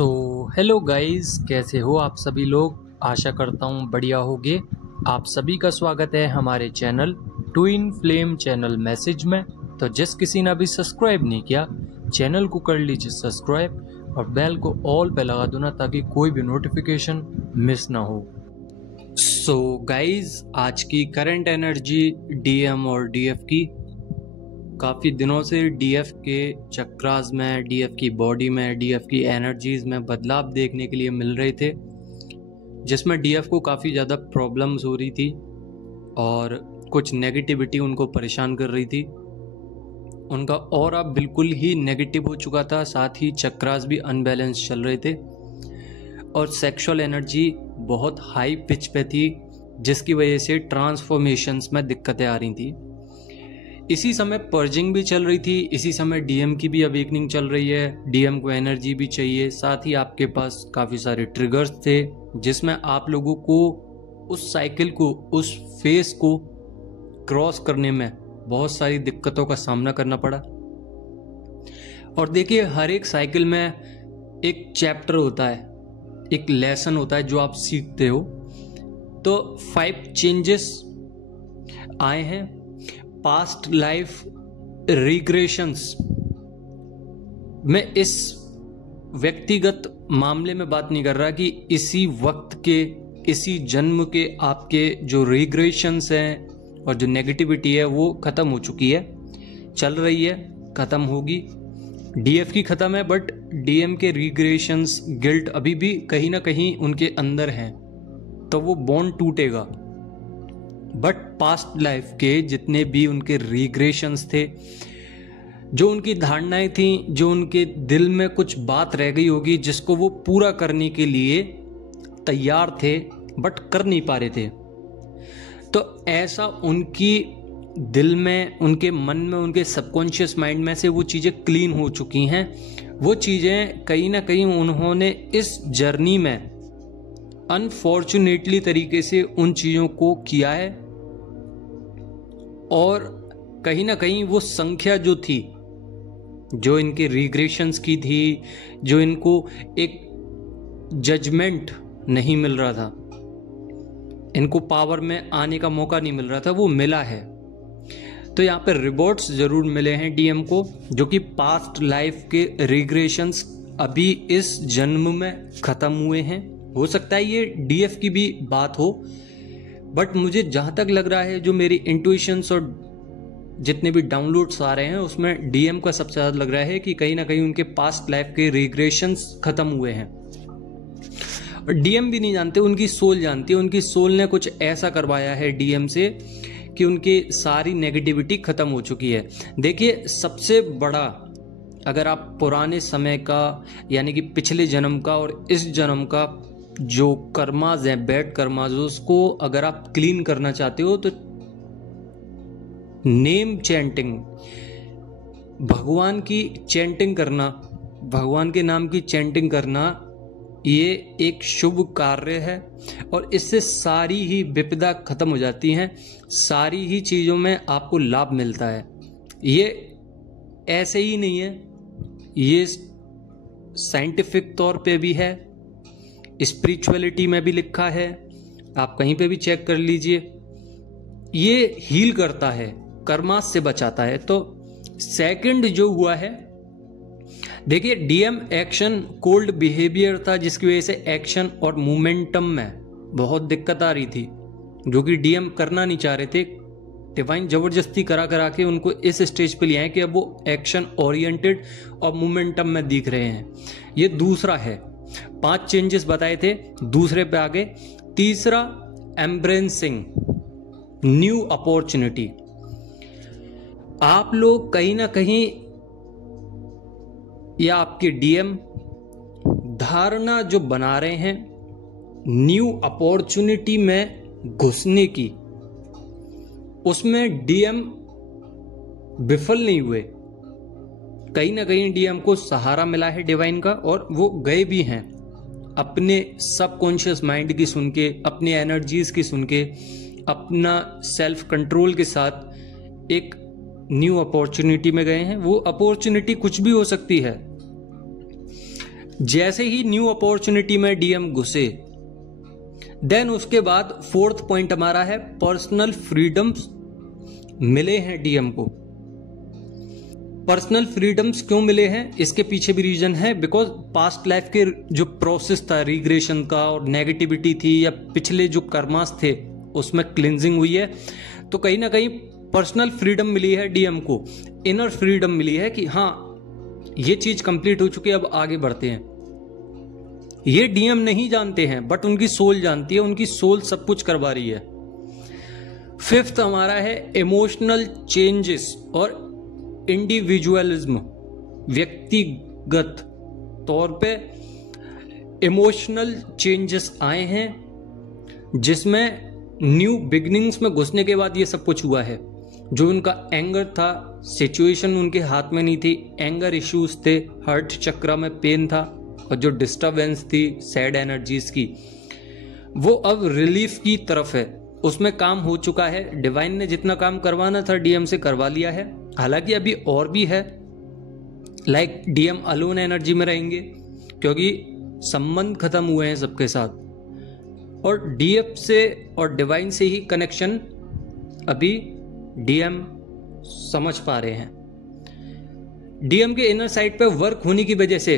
Hello guys, कैसे हो आप सभी लोग। आशा करता हूँ बढ़िया होगे। आप सभी का स्वागत है हमारे channel twin flame channel message में। तो जिस किसी ने अभी सब्सक्राइब नहीं किया, चैनल को कर लीजिए सब्सक्राइब और बेल को ऑल पे लगा दो ना, ताकि कोई भी नोटिफिकेशन मिस ना हो। गाइस, आज की करंट एनर्जी डीएम और डीएफ की। काफ़ी दिनों से डीएफ के चक्रास में, डीएफ की बॉडी में, डीएफ की एनर्जीज में बदलाव देखने के लिए मिल रहे थे, जिसमें डीएफ को काफ़ी ज़्यादा प्रॉब्लम्स हो रही थी और कुछ नेगेटिविटी उनको परेशान कर रही थी। उनका ऑरा बिल्कुल ही नेगेटिव हो चुका था, साथ ही चक्रास भी अनबैलेंस चल रहे थे और सेक्सुअल एनर्जी बहुत हाई पिच पे थी, जिसकी वजह से ट्रांसफॉर्मेशंस में दिक्कतें आ रही थी। इसी समय पर्जिंग भी चल रही थी, इसी समय डीएम की भी अवेकनिंग चल रही है। डीएम को एनर्जी भी चाहिए, साथ ही आपके पास काफ़ी सारे ट्रिगर्स थे, जिसमें आप लोगों को उस साइकिल को, उस फेस को क्रॉस करने में बहुत सारी दिक्कतों का सामना करना पड़ा। और देखिए, हर एक साइकिल में एक चैप्टर होता है, एक लेसन होता है जो आप सीखते हो। तो 5 चेंजेस आए हैं। पास्ट लाइफ रिग्रेशंस, मैं इस व्यक्तिगत मामले में बात नहीं कर रहा कि इसी वक्त के, इसी जन्म के आपके जो रिग्रेशंस हैं और जो नेगेटिविटी है वो खत्म हो चुकी है, चल रही है, खत्म होगी। डीएफ की खत्म है, बट डीएम के रिग्रेशंस, गिल्ट अभी भी कहीं ना कहीं उनके अंदर हैं, तो वो बॉन्ड टूटेगा। बट पास्ट लाइफ के जितने भी उनके रिग्रेशंस थे, जो उनकी धारणाएं थी, जो उनके दिल में कुछ बात रह गई होगी जिसको वो पूरा करने के लिए तैयार थे बट कर नहीं पा रहे थे, तो ऐसा उनकी दिल में, उनके मन में, उनके सबकॉन्शियस माइंड में से वो चीज़ें क्लीन हो चुकी हैं। वो चीज़ें कहीं ना कहीं उन्होंने इस जर्नी में अनफॉर्चुनेटली तरीके से उन चीज़ों को किया है, और कहीं ना कहीं वो संख्या जो थी, जो इनके रिग्रेशंस की थी, जो इनको एक जजमेंट नहीं मिल रहा था, इनको पावर में आने का मौका नहीं मिल रहा था, वो मिला है। तो यहाँ पे रिवॉर्ड्स जरूर मिले हैं डीएम को, जो कि पास्ट लाइफ के रिग्रेशंस अभी इस जन्म में खत्म हुए हैं। हो सकता है ये डीएफ की भी बात हो, बट मुझे जहां तक लग रहा है, जो मेरी इंट्यूशंस और जितने भी डाउनलोड्स आ रहे हैं, उसमें डीएम का सबसे ज्यादा लग रहा है कि कहीं ना कहीं उनके पास्ट लाइफ के रिग्रेशंस खत्म हुए हैं। और डीएम भी नहीं जानते, उनकी सोल जानती है। उनकी सोल ने कुछ ऐसा करवाया है डीएम से कि उनकी सारी नेगेटिविटी खत्म हो चुकी है। देखिए, सबसे बड़ा, अगर आप पुराने समय का, यानी कि पिछले जन्म का और इस जन्म का जो कर्माज है, बैड कर्माज, उसको अगर आप क्लीन करना चाहते हो, तो नेम चैंटिंग, भगवान की चैंटिंग करना, भगवान के नाम की चैंटिंग करना, ये एक शुभ कार्य है और इससे सारी ही विपदा खत्म हो जाती हैं, सारी ही चीज़ों में आपको लाभ मिलता है। ये ऐसे ही नहीं है, ये साइंटिफिक तौर पे भी है, स्पिरिचुअलिटी में भी लिखा है, आप कहीं पे भी चेक कर लीजिए। ये हील करता है, कर्मास से बचाता है। तो सेकंड जो हुआ है, देखिए, डीएम एक्शन कोल्ड बिहेवियर था, जिसकी वजह से एक्शन और मोमेंटम में बहुत दिक्कत आ रही थी, जो कि डीएम करना नहीं चाह रहे थे। डिवाइन जबरदस्ती करा करा के उनको इस स्टेज पे ले आए कि अब वो एक्शन ओरिएंटेड और मोमेंटम में दिख रहे हैं। ये दूसरा है। 5 चेंजेस बताए थे, दूसरे पे आगे। तीसरा, एम्ब्रेसिंग न्यू अपॉर्चुनिटी। आप लोग कहीं ना कहीं, या आपके डीएम धारणा जो बना रहे हैं न्यू अपॉर्चुनिटी में घुसने की, उसमें डीएम विफल नहीं हुए। कहीं ना कहीं डीएम को सहारा मिला है डिवाइन का, और वो गए भी हैं अपने सबकॉन्शियस माइंड की सुन के, अपनी एनर्जीज की सुन के, अपना सेल्फ कंट्रोल के साथ एक न्यू अपॉर्चुनिटी में गए हैं। वो अपॉर्चुनिटी कुछ भी हो सकती है। जैसे ही न्यू अपॉर्चुनिटी में डीएम घुसे, देन उसके बाद फोर्थ पॉइंट हमारा है पर्सनल फ्रीडम्स मिले हैं डीएम को। पर्सनल फ्रीडम्स क्यों मिले हैं, इसके पीछे भी रीजन है, बिकॉज पास्ट लाइफ के जो प्रोसेस था रिग्रेशन का और नेगेटिविटी थी या पिछले जो कर्मास थे उसमें क्लिनजिंग हुई है। तो कहीं ना कहीं पर्सनल फ्रीडम मिली है डीएम को, इनर फ्रीडम मिली है कि हाँ ये चीज कंप्लीट हो चुकी है, अब आगे बढ़ते हैं। ये डीएम नहीं जानते हैं बट उनकी सोल जानती है, उनकी सोल सब कुछ करवा रही है। फिफ्थ हमारा है इमोशनल चेंजेस और इंडिविजुअलिज्म, व्यक्तिगत तौर पे इमोशनल चेंजेस आए हैं जिसमें न्यू बिगनिंग्स में घुसने के बाद ये सब कुछ हुआ है। जो उनका एंगर था, सिचुएशन उनके हाथ में नहीं थी, एंगर इश्यूज थे, हार्ट चक्र में पेन था और जो डिस्टरबेंस थी सैड एनर्जीज की, वो अब रिलीफ की तरफ है, उसमें काम हो चुका है। डिवाइन ने जितना काम करवाना था डीएम से करवा लिया है। हालांकि अभी और भी है, लाइक डीएम अलोन एनर्जी में रहेंगे क्योंकि संबंध खत्म हुए हैं सबके साथ, और डीएफ से और डिवाइन से ही कनेक्शन अभी डीएम समझ पा रहे हैं। डीएम के इनर साइड पे वर्क होने की वजह से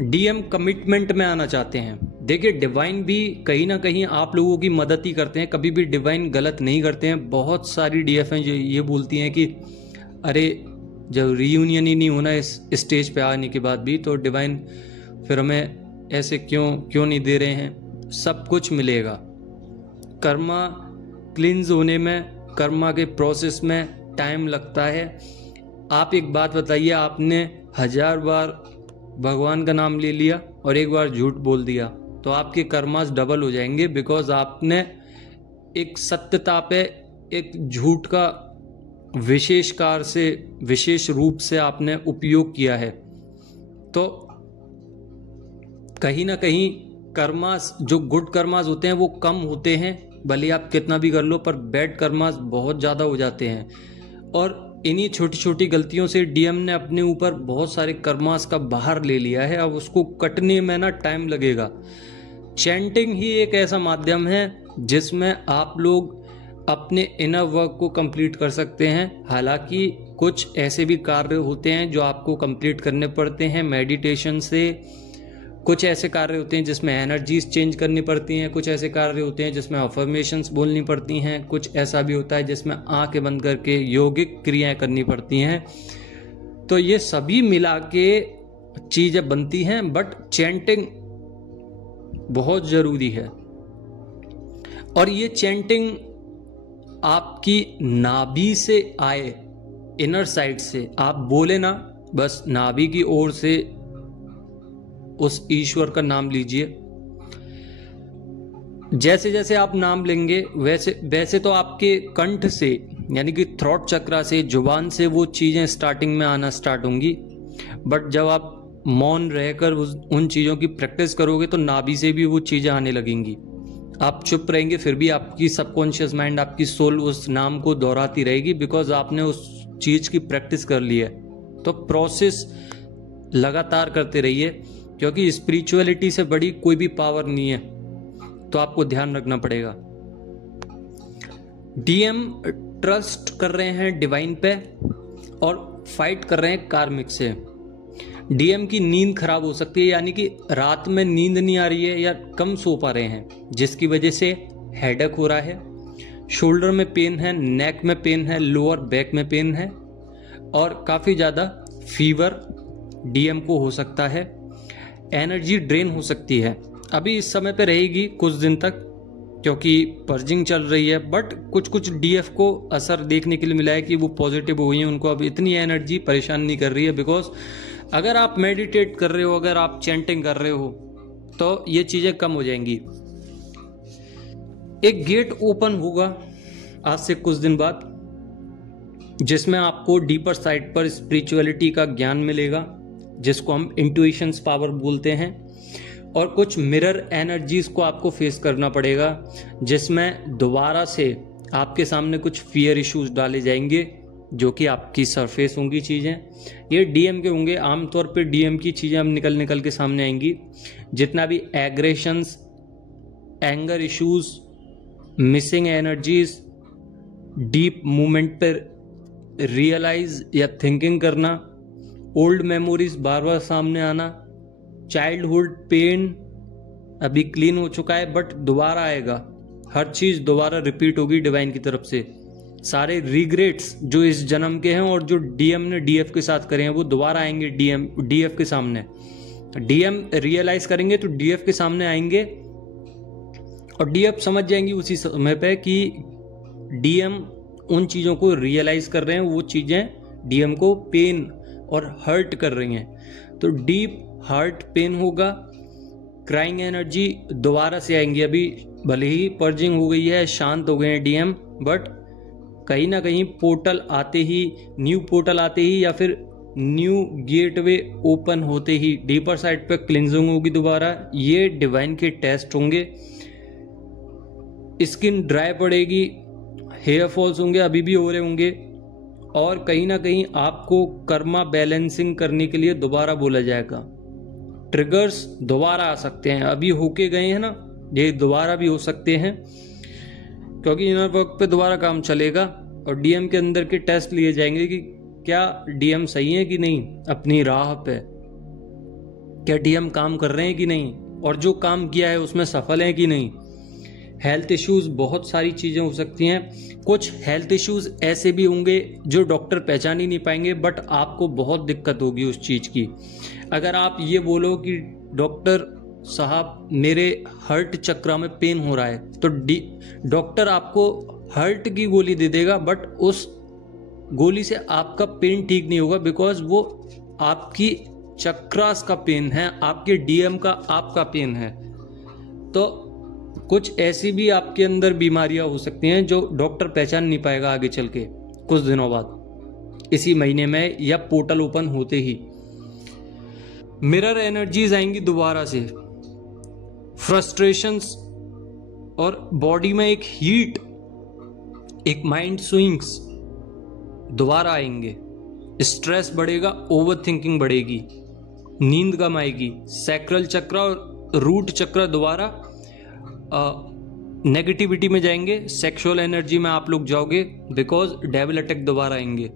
डीएम कमिटमेंट में आना चाहते हैं। देखिए डिवाइन भी कहीं ना कहीं आप लोगों की मदद ही करते हैं, कभी भी डिवाइन गलत नहीं करते हैं। बहुत सारी डीएफ हैं जो ये बोलती हैं कि अरे जब रीयूनियन ही नहीं होना इस स्टेज पे आने के बाद भी, तो डिवाइन फिर हमें ऐसे क्यों नहीं दे रहे हैं। सब कुछ मिलेगा। कर्मा क्लींस होने में, कर्मा के प्रोसेस में टाइम लगता है। आप एक बात बताइए, आपने 1000 बार भगवान का नाम ले लिया और एक बार झूठ बोल दिया तो आपके कर्मास डबल हो जाएंगे, बिकॉज आपने एक सत्यता पे एक झूठ का विशेष रूप से आपने उपयोग किया है। तो कहीं ना कहीं कर्मास, जो गुड कर्मास होते हैं वो कम होते हैं, भले आप कितना भी कर लो, पर बैड कर्मास बहुत ज़्यादा हो जाते हैं। और इन्हीं छोटी छोटी गलतियों से डीएम ने अपने ऊपर बहुत सारे कर्मास का बाहर ले लिया है। अब उसको कटने में ना टाइम लगेगा। चैंटिंग ही एक ऐसा माध्यम है जिसमें आप लोग अपने इनर वर्क को कंप्लीट कर सकते हैं। हालांकि कुछ ऐसे भी कार्य होते हैं जो आपको कंप्लीट करने पड़ते हैं मेडिटेशन से, कुछ ऐसे कार्य होते हैं जिसमें एनर्जीज चेंज करनी पड़ती हैं, कुछ ऐसे कार्य होते हैं जिसमें अफर्मेशंस बोलनी पड़ती हैं, कुछ ऐसा भी होता है जिसमें आंखें बंद करके योगिक क्रियाएं करनी पड़ती हैं। तो ये सभी मिला के चीजें बनती हैं, बट चैंटिंग बहुत जरूरी है। और ये चैंटिंग आपकी नाभि से आए, इनर साइड से। आप बोले ना, बस नाभि की ओर से उस ईश्वर का नाम लीजिए। जैसे जैसे आप नाम लेंगे वैसे वैसे तो आपके कंठ से, यानी कि थ्रोट चक्रा से, जुबान से वो चीजें स्टार्टिंग में आना स्टार्ट होंगी, बट जब आप मौन रहकर उन चीजों की प्रैक्टिस करोगे तो नाभि से भी वो चीजें आने लगेंगी। आप चुप रहेंगे फिर भी आपकी सबकॉन्शियस माइंड, आपकी सोल उस नाम को दोहराती रहेगी, बिकॉज आपने उस चीज की प्रैक्टिस कर ली है। तो प्रोसेस लगातार करते रहिए, क्योंकि स्पिरिचुअलिटी से बड़ी कोई भी पावर नहीं है। तो आपको ध्यान रखना पड़ेगा। डीएम ट्रस्ट कर रहे हैं डिवाइन पे और फाइट कर रहे हैं कार्मिक से। डीएम की नींद खराब हो सकती है, यानी कि रात में नींद नहीं आ रही है या कम सो पा रहे हैं, जिसकी वजह से हेडेक हो रहा है, शोल्डर में पेन है, नेक में पेन है, लोअर बैक में पेन है, और काफ़ी ज़्यादा फीवर डीएम को हो सकता है। एनर्जी ड्रेन हो सकती है, अभी इस समय पे रहेगी कुछ दिन तक क्योंकि पर्जिंग चल रही है, बट कुछ कुछ डीएफ को असर देखने के लिए मिला है कि वो पॉजिटिव हो गई हैं, उनको अब इतनी एनर्जी परेशान नहीं कर रही है। बिकॉज अगर आप मेडिटेट कर रहे हो, अगर आप चैंटिंग कर रहे हो, तो ये चीज़ें कम हो जाएंगी। एक गेट ओपन होगा आज से कुछ दिन बाद, जिसमें आपको डीपर साइड पर स्पिरिचुअलिटी का ज्ञान मिलेगा, जिसको हम इंट्यूशंस पावर बोलते हैं। और कुछ मिरर एनर्जीज को आपको फेस करना पड़ेगा, जिसमें दोबारा से आपके सामने कुछ फियर इश्यूज डाले जाएंगे, जो कि आपकी सरफेस होंगी चीज़ें, ये डीएम के होंगे। आमतौर पे डीएम की चीज़ें अब निकल निकल के सामने आएंगी। जितना भी aggressions, anger issues, missing energies, deep movement पर रियलाइज या थिंकिंग करना, ओल्ड मेमोरीज बार बार सामने आना, चाइल्डहुड पेन अभी क्लीन हो चुका है बट दोबारा आएगा, हर चीज़ दोबारा रिपीट होगी डिवाइन की तरफ से। सारे रिग्रेट्स जो इस जन्म के हैं और जो डीएम ने डीएफ के साथ करे हैं वो दोबारा आएंगे डीएफ के सामने। डीएम रियलाइज करेंगे तो डीएफ के सामने आएंगे और डीएफ समझ जाएंगी उसी समय पे कि डीएम उन चीज़ों को रियलाइज कर रहे हैं, वो चीज़ें डीएम को पेन और हर्ट कर रही हैं। तो डीप हार्ट पेन होगा, क्राइंग एनर्जी दोबारा से आएंगी। अभी भले ही पर्जिंग हो गई है, शांत हो गए हैं डीएम, बट कहीं ना कहीं पोर्टल आते ही, न्यू पोर्टल आते ही या फिर न्यू गेटवे ओपन होते ही डीपर साइड पे क्लिंजिंग होगी दोबारा। ये डिवाइन के टेस्ट होंगे। स्किन ड्राई पड़ेगी, हेयर फॉल्स होंगे, अभी भी हो रहे होंगे, और कहीं ना कहीं आपको कर्मा बैलेंसिंग करने के लिए दोबारा बोला जाएगा। ट्रिगर्स दोबारा आ सकते हैं, अभी होके गए हैं ना, ये दोबारा भी हो सकते हैं क्योंकि इनर वर्क पे दोबारा काम चलेगा और डीएम के अंदर के टेस्ट लिए जाएंगे कि क्या डीएम सही है कि नहीं अपनी राह पे, क्या डीएम काम कर रहे हैं कि नहीं, और जो काम किया है उसमें सफल है कि नहीं। हेल्थ इश्यूज, बहुत सारी चीज़ें हो सकती हैं। कुछ हेल्थ इश्यूज ऐसे भी होंगे जो डॉक्टर पहचान ही नहीं पाएंगे बट आपको बहुत दिक्कत होगी उस चीज़ की। अगर आप ये बोलो कि डॉक्टर साहब मेरे हर्ट चक्र में पेन हो रहा है, तो डॉक्टर आपको हर्ट की गोली दे देगा बट उस गोली से आपका पेन ठीक नहीं होगा, बिकॉज वो आपकी चक्रास का पेन है, आपके डीएम का आपका पेन है। तो कुछ ऐसी भी आपके अंदर बीमारियां हो सकती हैं जो डॉक्टर पहचान नहीं पाएगा आगे चल के कुछ दिनों बाद, इसी महीने में या पोर्टल ओपन होते ही। मिरर एनर्जीज आएंगी दोबारा से, फ्रस्ट्रेशंस और बॉडी में एक हीट, एक माइंड स्विंग्स दोबारा आएंगे। स्ट्रेस बढ़ेगा, ओवर थिंकिंग बढ़ेगी, नींद कम आएगी, सैक्रल चक्र और रूट चक्र दोबारा नेगेटिविटी में जाएंगे, सेक्सुअल एनर्जी में आप लोग जाओगे बिकॉज डेविल अटैक दोबारा आएंगे।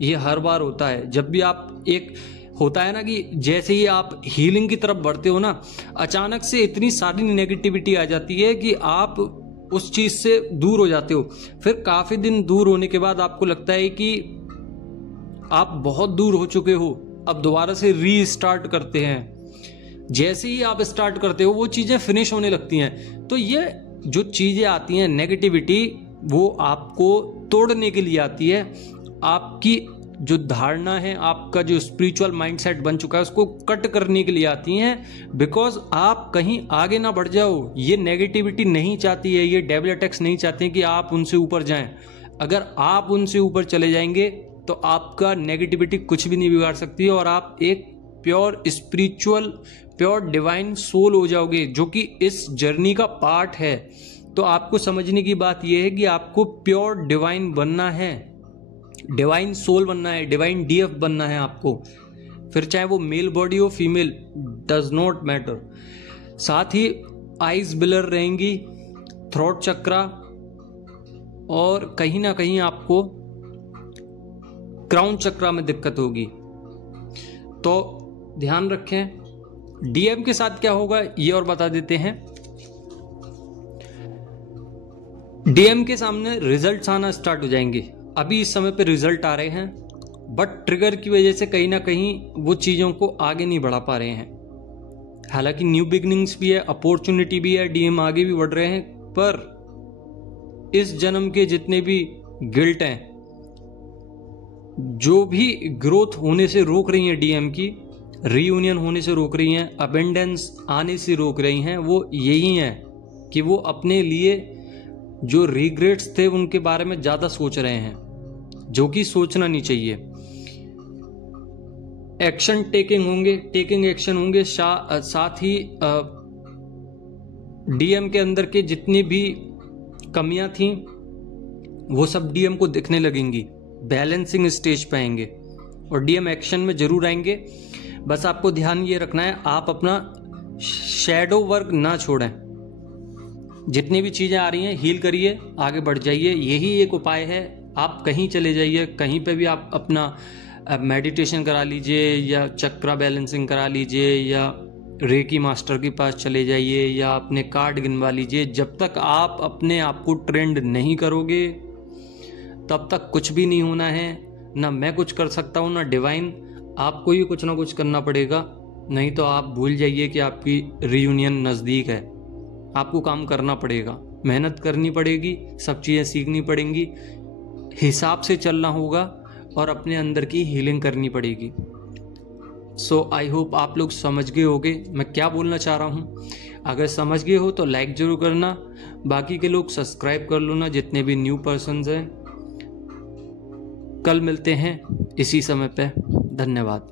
ये हर बार होता है जब भी आप, एक होता है ना कि जैसे ही आप हीलिंग की तरफ बढ़ते हो ना, अचानक से इतनी सारी नेगेटिविटी आ जाती है कि आप उस चीज से दूर हो जाते हो। फिर काफी दिन दूर होने के बाद आपको लगता है कि आप बहुत दूर हो चुके हो, अब दोबारा से रीस्टार्ट करते हैं। जैसे ही आप स्टार्ट करते हो वो चीजें फिनिश होने लगती हैं। तो ये जो चीजें आती हैं नेगेटिविटी, वो आपको तोड़ने के लिए आती है। आपकी जो धारणा है, आपका जो स्पिरिचुअल माइंडसेट बन चुका है, उसको कट करने के लिए आती हैं, बिकॉज आप कहीं आगे ना बढ़ जाओ। ये नेगेटिविटी नहीं चाहती है, ये डेविल अटैक्स नहीं चाहते हैं कि आप उनसे ऊपर जाएं। अगर आप उनसे ऊपर चले जाएंगे तो आपका नेगेटिविटी कुछ भी नहीं बिगाड़ सकती और आप एक pure spiritual, pure divine soul हो जाओगे, जो कि इस जर्नी का पार्ट है। तो आपको समझने की बात यह है कि आपको प्योर डिवाइन बनना है, डिवाइन सोल बनना है, डिवाइन डीएफ बनना है आपको। फिर चाहे वो मेल बॉडी हो, फीमेल, डज नॉट मैटर। साथ ही आईज ब्लर रहेंगी, थ्रोट चक्रा, और कहीं ना कहीं आपको क्राउन चक्रा में दिक्कत होगी। तो ध्यान रखें। डीएम के साथ क्या होगा ये और बता देते हैं। डीएम के सामने रिजल्ट्स आना स्टार्ट हो जाएंगे। अभी इस समय पे रिजल्ट आ रहे हैं बट ट्रिगर की वजह से कहीं ना कहीं वो चीज़ों को आगे नहीं बढ़ा पा रहे हैं। हालांकि न्यू बिगनिंग्स भी है, अपॉर्चुनिटी भी है, डीएम आगे भी बढ़ रहे हैं, पर इस जन्म के जितने भी गिल्ट हैं, जो भी ग्रोथ होने से रोक रही हैं डीएम की, रीयूनियन होने से रोक रही हैं, अबेंडेंस आने से रोक रही हैं, वो यही हैं कि वो अपने लिए जो रिग्रेट्स थे उनके बारे में ज़्यादा सोच रहे हैं, जो कि सोचना नहीं चाहिए। एक्शन टेकिंग एक्शन होंगे। साथ ही डीएम के अंदर के जितनी भी कमियां थी वो सब डीएम को दिखने लगेंगी बैलेंसिंग स्टेज पे आएंगे और डीएम एक्शन में जरूर आएंगे। बस आपको ध्यान ये रखना है, आप अपना शैडो वर्क ना छोड़ें। जितनी भी चीज़ें आ रही हैं हील करिए, आगे बढ़ जाइए, यही एक उपाय है। आप कहीं चले जाइए, कहीं पे भी आप अपना मेडिटेशन करा लीजिए या चक्रा बैलेंसिंग करा लीजिए या रेकी मास्टर के पास चले जाइए या अपने कार्ड गिनवा लीजिए। जब तक आप अपने आप को ट्रेंड नहीं करोगे तब तक कुछ भी नहीं होना है। ना मैं कुछ कर सकता हूँ ना डिवाइन, आपको ही कुछ ना कुछ करना पड़ेगा। नहीं तो आप भूल जाइए कि आपकी रियूनियन नज़दीक है। आपको काम करना पड़ेगा, मेहनत करनी पड़ेगी, सब चीज़ें सीखनी पड़ेंगी, हिसाब से चलना होगा और अपने अंदर की हीलिंग करनी पड़ेगी। सो आई होप आप लोग समझ गए होगे मैं क्या बोलना चाह रहा हूँ। अगर समझ गए हो तो लाइक जरूर करना, बाकी के लोग सब्सक्राइब कर लो ना, जितने भी न्यू पर्सन्स हैं। कल मिलते हैं इसी समय पे। धन्यवाद।